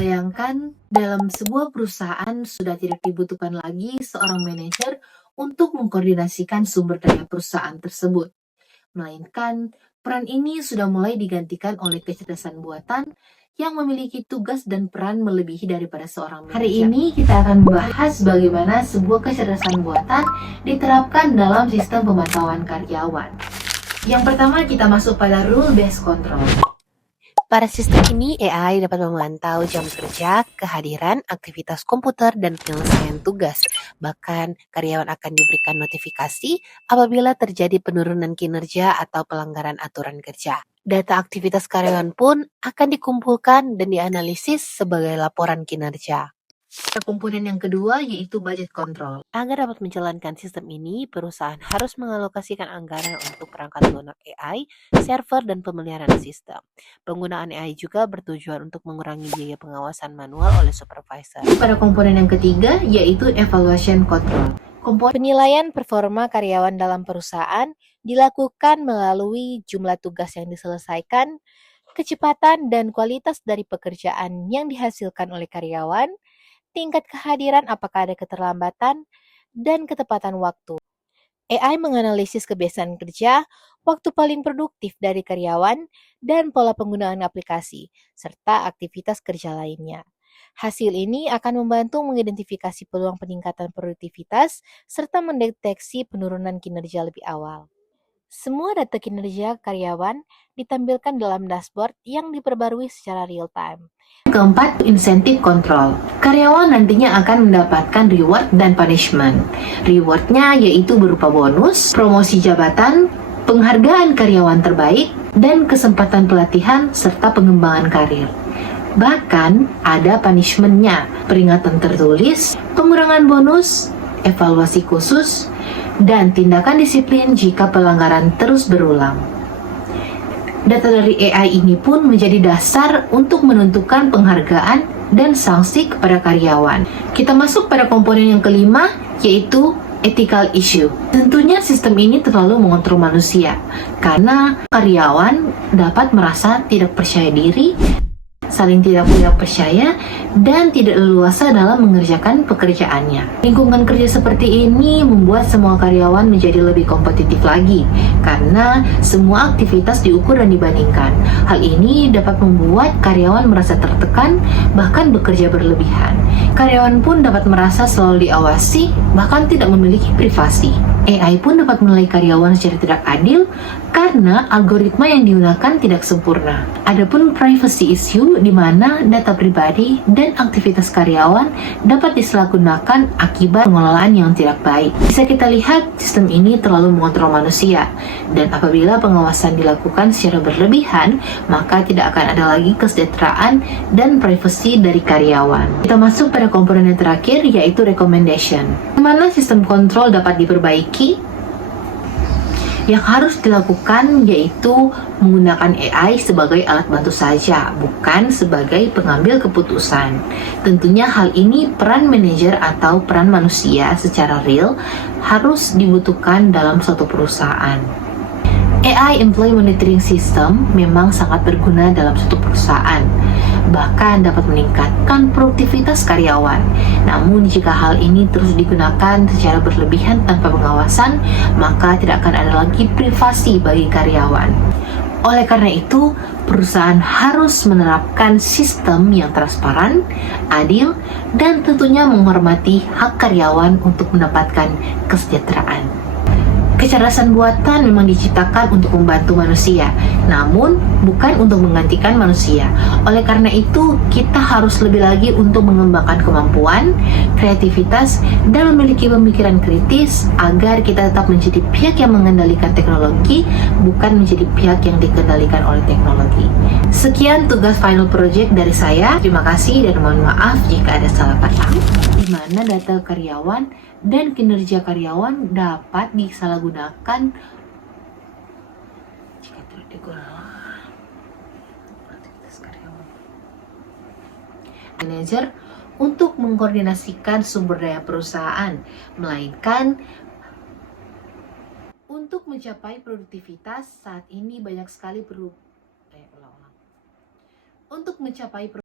Bayangkan, dalam sebuah perusahaan sudah tidak dibutuhkan lagi seorang manajer untuk mengkoordinasikan sumber daya perusahaan tersebut. Melainkan, peran ini sudah mulai digantikan oleh kecerdasan buatan yang memiliki tugas dan peran melebihi daripada seorang manajer. Hari ini kita akan membahas bagaimana sebuah kecerdasan buatan diterapkan dalam sistem pemantauan karyawan. Yang pertama, kita masuk pada rule-based control. Pada sistem ini, AI dapat memantau jam kerja, kehadiran, aktivitas komputer, dan penyelesaian tugas. Bahkan, karyawan akan diberikan notifikasi apabila terjadi penurunan kinerja atau pelanggaran aturan kerja. Data aktivitas karyawan pun akan dikumpulkan dan dianalisis sebagai laporan kinerja. Komponen yang kedua yaitu budget control. Agar dapat menjalankan sistem ini, perusahaan harus mengalokasikan anggaran untuk perangkat lunak AI, server, dan pemeliharaan sistem. Penggunaan AI juga bertujuan untuk mengurangi biaya pengawasan manual oleh supervisor. Pada komponen yang ketiga yaitu evaluation control. Penilaian performa karyawan dalam perusahaan dilakukan melalui jumlah tugas yang diselesaikan, kecepatan dan kualitas dari pekerjaan yang dihasilkan oleh karyawan, tingkat kehadiran apakah ada keterlambatan, dan ketepatan waktu. AI menganalisis kebiasaan kerja, waktu paling produktif dari karyawan, dan pola penggunaan aplikasi, serta aktivitas kerja lainnya. Hasil ini akan membantu mengidentifikasi peluang peningkatan produktivitas serta mendeteksi penurunan kinerja lebih awal. Semua data kinerja karyawan ditampilkan dalam dashboard yang diperbarui secara real time. Keempat, insentif control. Karyawan nantinya akan mendapatkan reward dan punishment. Rewardnya yaitu berupa bonus, promosi jabatan, penghargaan karyawan terbaik, dan kesempatan pelatihan serta pengembangan karir. Bahkan ada punishment-nya, peringatan tertulis, pengurangan bonus, evaluasi khusus, dan tindakan disiplin jika pelanggaran terus berulang. Data dari AI ini pun menjadi dasar untuk menentukan penghargaan dan sanksi kepada karyawan. Kita masuk pada komponen yang kelima, yaitu ethical issue. Tentunya sistem ini terlalu mengontrol manusia, karena karyawan dapat merasa tidak percaya diri, saling tidak punya percaya, dan tidak leluasa dalam mengerjakan pekerjaannya. Lingkungan kerja seperti ini membuat semua karyawan menjadi lebih kompetitif lagi, karena semua aktivitas diukur dan dibandingkan. Hal ini dapat membuat karyawan merasa tertekan, bahkan bekerja berlebihan. Karyawan pun dapat merasa selalu diawasi, bahkan tidak memiliki privasi. AI pun dapat menilai karyawan secara tidak adil karena algoritma yang digunakan tidak sempurna. Adapun privacy issue di mana data pribadi dan aktivitas karyawan dapat disalahgunakan akibat pengelolaan yang tidak baik. Bisa kita lihat sistem ini terlalu mengontrol manusia, dan apabila pengawasan dilakukan secara berlebihan, maka tidak akan ada lagi kesejahteraan dan privasi dari karyawan. Kita masuk pada komponen yang terakhir, yaitu recommendation. Di mana sistem kontrol dapat diperbaiki. Yang harus dilakukan yaitu menggunakan AI sebagai alat bantu saja, bukan sebagai pengambil keputusan. Tentunya hal ini peran manajer atau peran manusia secara real harus dibutuhkan dalam suatu perusahaan. AI Employee Monitoring System memang sangat berguna dalam suatu perusahaan, bahkan dapat meningkatkan produktivitas karyawan. Namun jika hal ini terus digunakan secara berlebihan tanpa pengawasan, maka tidak akan ada lagi privasi bagi karyawan. Oleh karena itu, perusahaan harus menerapkan sistem yang transparan, adil, dan tentunya menghormati hak karyawan untuk mendapatkan kesejahteraan. Kecerdasan buatan memang diciptakan untuk membantu manusia, namun bukan untuk menggantikan manusia. Oleh karena itu, kita harus lebih lagi untuk mengembangkan kemampuan, kreativitas, dan memiliki pemikiran kritis agar kita tetap menjadi pihak yang mengendalikan teknologi, bukan menjadi pihak yang dikendalikan oleh teknologi. Sekian tugas final project dari saya. Terima kasih dan mohon maaf jika ada salah kata. Di mana data karyawan dan kinerja karyawan dapat disalahgunakan jika tidak digunakan aktivitas karyawan. Manajer untuk mengkoordinasikan sumber daya perusahaan, melainkan untuk mencapai produktivitas. Saat ini banyak sekali untuk mencapai